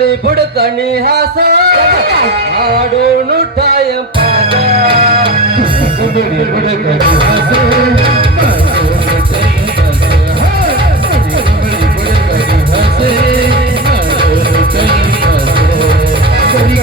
ಬಳಿ ಬುಡತ ನಿಹಾಸ ಹಾಡು ನುಟಾಯ ಪಾದ ಬಳಿ ಬುಡತ ನಿಹಾಸ ಸರಿ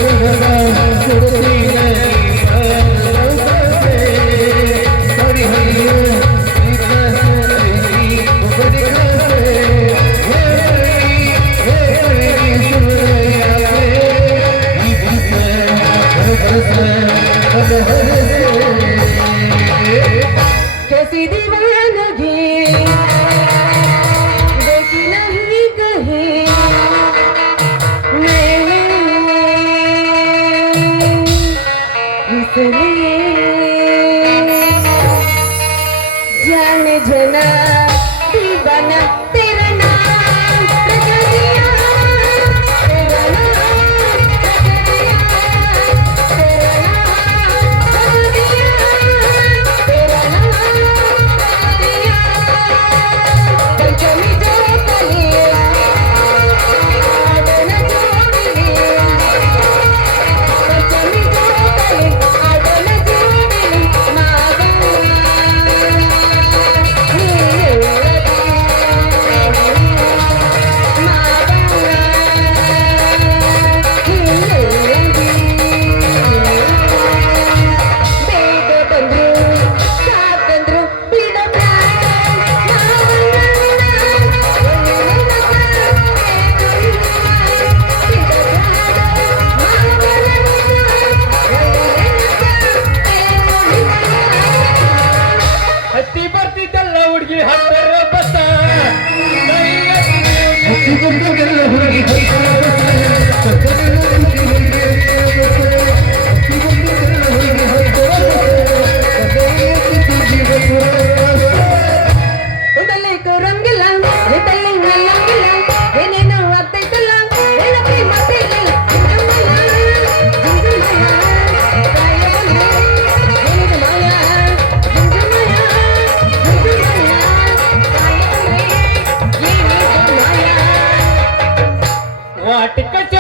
अटक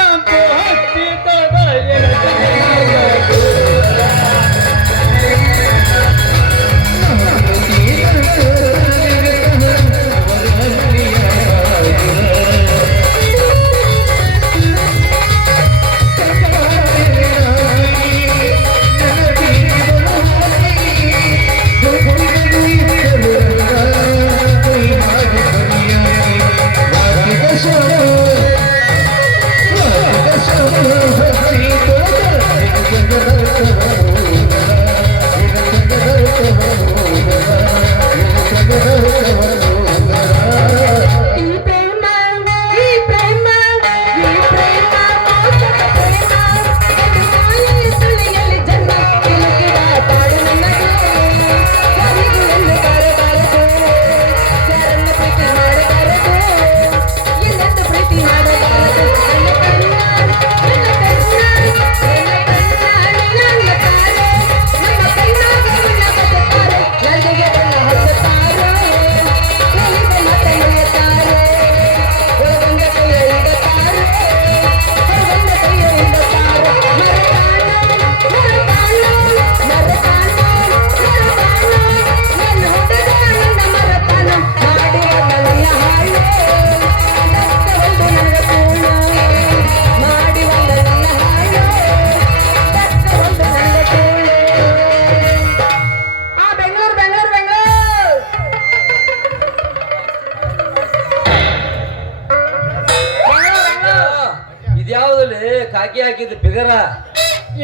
ಕಾಕಿ ಹಾಕಿದ ಬಿಗರ.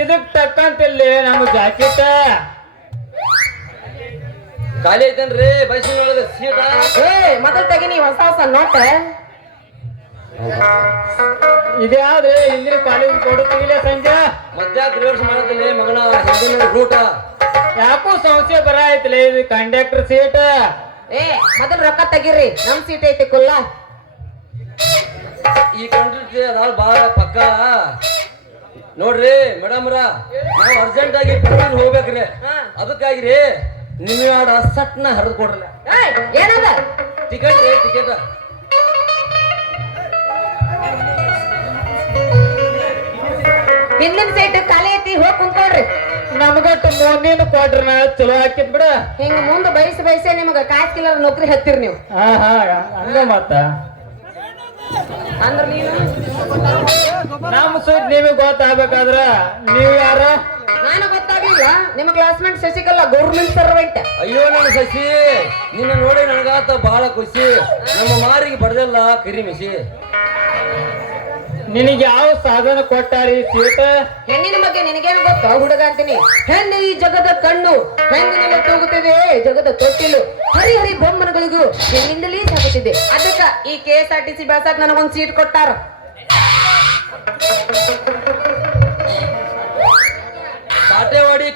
ಇದಕ್ ತಕ್ಕಂತಿಲ್ಲಿ ನಮ್ಮ ಜಾಕೆಟ್. ಖಾಲಿ ಐತೇನ್ರಿ? ಬಸ್ಸಿನ ಒಳಗ ಸೀಟ ಏ ಮೊದಲ್ ತೆಗಿನಿ ಹೊಸ ಹೊಸ ನೋಟ ಇದ್ಯಾವ್ದ್ರಿ? ಹಿಂದಿನ ಕಾಲೇಜ್ ಕೊಡುತ್ತಿಲ್ಲ ಸಂಜೆ? ಮಧ್ಯಾಹ್ನ ರಿವರ್ಸ್ ಮಾಡದಲ್ಲಿ ಮಗನ ಹಿಂದಿನ ರೂಟ ಯಾಕೋ ಸಮಸ್ಯೆ ಬರ ಐತಲೇ ಇದು ಕಂಡಕ್ಟರ್ ಸೀಟ್ ಏ ಮೊದಲ್ ರೊಕ್ಕ ತೆಗೀರಿ. ನಮ್ ಸೀಟ್ ಐತಿ ಕುಲ್ಲ. ಈ ಕಂಡ್ರಿ ಅದಾವ ಬಾಳ ಪಕ್ಕ. ನೋಡ್ರಿ ಮೇಡಮ್ರ ನಾವು ಅರ್ಜೆಂಟ್ ಆಗಿ ಬೆಂಗಳೂರು ಹೋಗ್ಬೇಕ್ರಿ. ಅದಕ್ಕಾಗಿ ಅದಕ್ಕಾಗಿರಿ ನಿಮ್ ಆಡ ಸಟ್ನ ಹರಿದು ಕೊಡ್ರಲ್ಲ. ಏಯ್, ಏನದ? ಟಿಕೆಟ್ ರೀ ಟಿಕೆಟ್ ಹಿಂದಿನ ಸೈಟ್ ಖಾಲಿ ಐತಿ ಹೋಗಿ ಕುಂತ್ಕೊಳ್ರಿ. ನಮ್ಗಟ್ಟು ಕೊಡ್ರಿ ನಾ ಚಲೋ ಹಾಕಿದ್ ಬಿಡ. ಹಿಂಗ ಮುಂದೆ ಬಯಸಿ ಬಯಸೆ ನಿಮಗ ಕಾಯ್ಕಿಲ್ಲ ನೌಕರಿ ಹತ್ತಿರಿ ನೀವು. ಹಾ ಹಾ ಹಂಗ ನೀನು ನಮ್ಮ ಸುದ್ದಿ ನಿಮಗೆ ಗೊತ್ತಾಗ್ಬೇಕಾದ್ರ ನೀವು ಯಾರ? ನಾನು ಗೊತ್ತಾಗ್ಲಿಲ್ಲ. ನಿಮ್ಮ ಕ್ಲಾಸ್ಮೇಟ್ ಶಶಿಕಲ್ಲ ಗೌರ್ಮೆಂಟ್ ಸರ್ವೆಂಟ್ ಅಯ್ಯೋ ನನ್ನ ಶಶಿ ನಿನ್ನ ನೋಡಿ ನನಗಾತ ಬಹಳ ಖುಷಿ. ನಮ್ಮ ಮಾರಿಗೆ ಬಡ್ದಲ್ಲ ಕರಿಮಿಸಿ ನಿನಗೆ ಯಾವ ಸಾಧನ ಕೊಟ್ಟಾರಿ ಸೀಟ ಹೆಣ್ಣಿನ ಬಗ್ಗೆ ನಿನಗೇನು ಗೊತ್ತ? ಹುಡುಗ ಅಂತೀನಿ. ಹೆಣ್ಣು ಈ ಜಗದ ಕಣ್ಣು. ಹೆಣ್ಣಿನಲ್ಲಿ ತೂಗುತ್ತಿದೆ ಜಗದ ತೊಟ್ಟಿಲು. ಹರಿ ಹರಿ ಬೊಮ್ಮನಗಳಿಗೂ ಹೆಣ್ಣಿಂದಲೇ ಸಾಗುತ್ತಿದೆ. ಅದಕ್ಕ ಈ K S R T C bus ನನಗೊಂದು ಸೀಟ್ ಕೊಟ್ಟಾರ.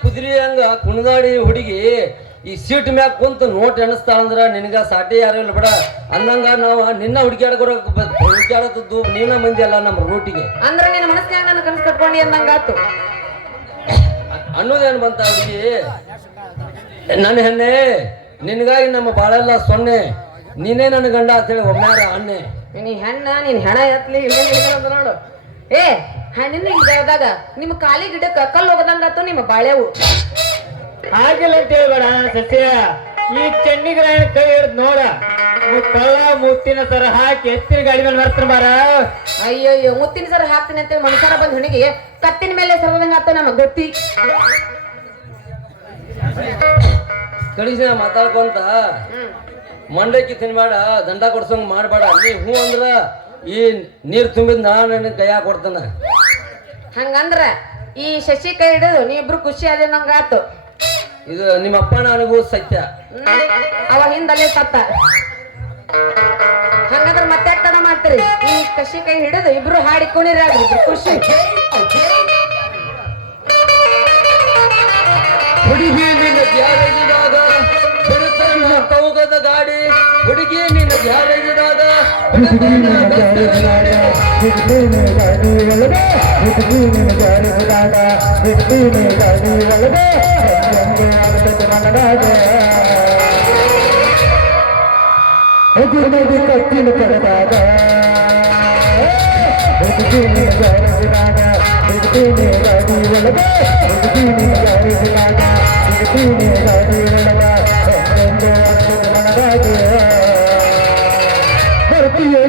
ಕುದುರೆ ಹಂಗ ಕುಣದಾಡಿ ಹುಡುಗಿ ಈ ಸೀಟ್ ಮ್ಯಾಗ ಕುಂತು ನೋಟ್ ಎಣಿಸ್ತಾ ಅಂದ್ರ ನಿನಗ ಸಾಟಿ ಯಾರು ಇಲ್ಲ ಬಿಡ. ಅಂದಂಗ ನಾವು ನಿನ್ನ ಹುಡುಕ್ಯಾಡ್ಕೊರಕ್ ಹುಡುಕ್ಯಾಡತದ್ದು ನೀನ ಮಂದಿ ಅಲ್ಲ ನಮ್ಮ ರೂಟಿಗೆ. ಅಂದ್ರೆ ನಿನ್ನ ಮನಸ್ಸಿನ ನನ್ನ ಕನಸು ಕಟ್ಕೊಂಡಿ ಅನ್ನಂಗಾತು ಅನ್ನೋದೇನು ಬಂತ ಹುಡುಗಿ? ನನ್ನ ಹೆಣ್ಣೆ ನಿನಗಾಗಿ ನಮ್ಮ ಬಾಳೆಲ್ಲ ಸೊನ್ನೆ. ನೀನೇ ನನ್ನ ಗಂಡ ಅಂತೇಳಿ ಒಮ್ಮಾರ ಅಣ್ಣೆ. ನೀ ಹೆಣ್ಣ ನೀನ್ ಹೆಣ ಎತ್ಲಿ ಅಂತ ನೋಡು. ಏ ಹಣ್ಣಿನ ಹಿಂಗಾದಾಗ ನಿಮ್ಮ ಕಾಲಿ ಗಿಡಕ್ಕೆ ಕಲ್ಲು ಹೋಗದಂಗಾತು ನಿಮ್ಮ ಬಾಳೆವು ಆಗಿಲ್ಲ ಅಂತ ಹೇಳ್ಬೇಡ ಸಸ್ಯ. ಈ ಚೆನ್ನಿಗ್ರಾಯಣ ಕೈ ಹಿಡಿದ್ ನೋಡ. ಕಳ್ಳ ಮುತ್ತಿನ ಸರ ಹಾಕಿ ಎತ್ತಿನ ಗಾಡಿ ಮೇಲೆ ಬರ್ತಾರ ಬಾರ. ಅಯ್ಯೋ ಮುತ್ತಿನ ಸರ ಹಾಕ್ತೀನಿ ಅಂತ ಮನುಷ್ಯರ ಬಂದ್ ಹುಣಿಗೆ ಕತ್ತಿನ ಮೇಲೆ ಸರದಂಗಾತು ನಮ್ಮ ಗೊತ್ತಿ. ಕಳಿಸಿ ಮಾತಾಡ್ಕೊಂತ ಮಂಡಕ್ಕಿ ತಿನ್ಬೇಡ ದಂಡ ಕೊಡ್ಸಂಗ್ ಮಾಡ್ಬೇಡ. ನೀ ಹೂ ಅಂದ್ರ ಈ ನೀರ್ ತುಂಬಿದ್ ನಾನು ನಿನ್ ಕೈಯಾಗ ಕೊಡ್ತಾನ. ಹಂಗಂದ್ರ ಈ ಶಶಿ ಕೈ ಹಿಡಿದು ನೀ ಇಬ್ರು ಖುಷಿ ಆದ್ರೆ ನಂಗಾತು. ಇದು ನಿಮ್ಮ ಅಪ್ಪನ ಅನುಭವ ಸತ್ಯ. ಅವ ಹಿಂದಲೇ ಸತ್ತ ಹಂಗಂದ್ರ ಮತ್ತೆ ತಡ ಮಾಡ್ತೀರಿ? ಈ ಕಸಿ ಕೈ ಹಿಡಿದು ಇಬ್ರು ಹಾಡಿ ಕುಣಿರಾಗ ಖುಷಿ. ಹುಡುಗಿ ನಿನ್ನ ಕೌಗದ ಗಾಡಿ. ಹುಡುಗಿ ನಿನ್ನ ಬಸ್ಸಿನ ಗಾಡಿ ಕಟ್ಟಿನ ಕರೆದಾಗ ಹುಡುಗಿನ ಗಾರಿದಾಗ ಹುಡುಗಿನ ಗಾಡಿ ಒಳಗ ಹುಡುಗಿನ ಗಾಡಿ ಒಳಗ ಒಂದೊಂದು ವರ್ಷದ ಮನದಾಗ ಬರ್ತೀಯಲ್ಲ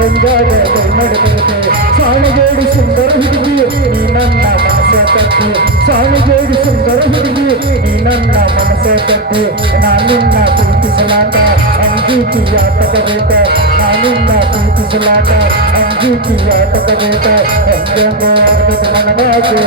ಮಾಡ್ತೀನಿ ಸಂಗಾಗ ಕನ್ನಡ ಬರ್ತಿ ಸಾಣಗೇಡಿ ಸುಂದರ ಹುಡುಗಿ ನೀ ನನ್ನ ಮನಸ್ಸ ತಟ್ಟಿ ಸಾಣಗೇಡಿ ಸುಂದರ ಹುಡುಗಿ ನೀ ನನ್ನ ಮನಸ್ಸ ತಟ್ಟಿ ನಾನಿನ್ನ ಪ್ರೀತಿಸಲಾಟ ಅಂಜೀತಿಯ ತಗಬೇಕ ನಾನಿನ್ನ ಪ್ರೀತಿಸಲಾಟ ಅಂಜೀತಿಯ ತಗಬೇಕ ಹೆಂಗ ನನಗಾಗೆ